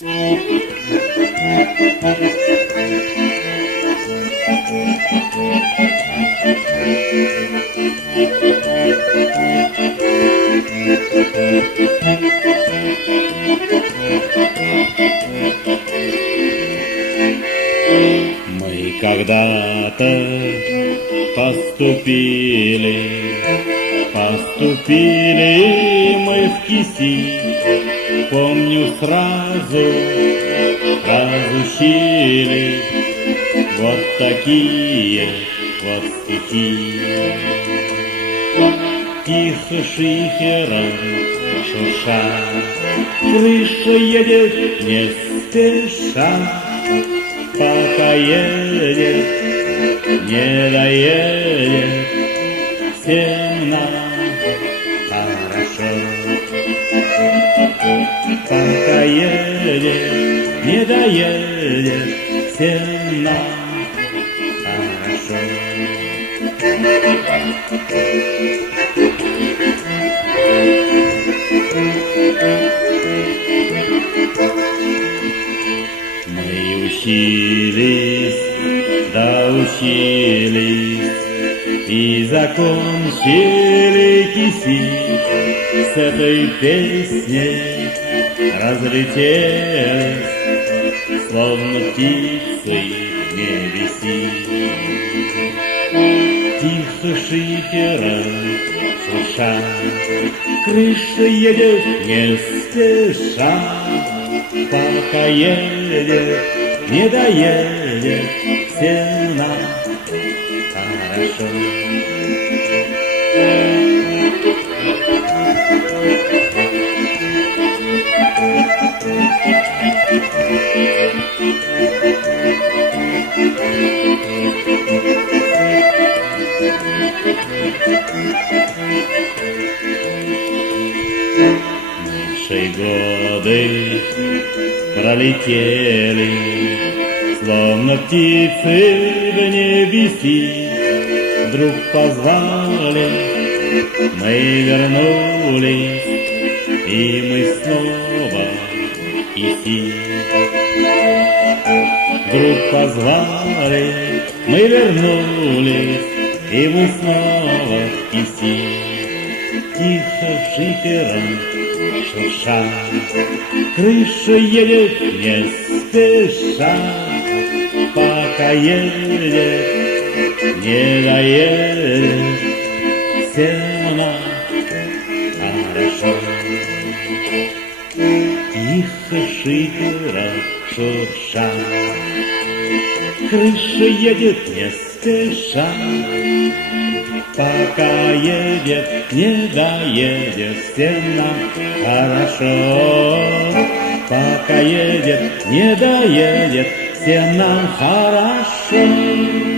Мы когда-то поступили мы в Киси. Помню, сразу разучили вот такие вот стихи. Тихо шифером шурша, крыша едет не спеша, пока едет, не доедет, всем нам хорошо. Пока едет, не доедет, всем нам хорошо. Мы учились, доучились и закончили Киси. С этой песней разлетелись, словно птицы в небеси. Тихо шифером шурша, крыша едет не спеша, пока едет, не доедет, всем нам хорошо. Наши годы пролетели, словно птицы в небеси. Вдруг позвали, мы вернулись, и мы снова в Киси. Вдруг позвали, мы вернулись, и мы снова в Киси. Тихо шифером шурша, крыша едет не спеша, пока едет, не доедет, всем нам хорошо. Тихо шифером шурша, крыша едет не спеша, пока едет, не доедет, всем нам хорошо. Пока едет, не доедет, всем нам хорошо.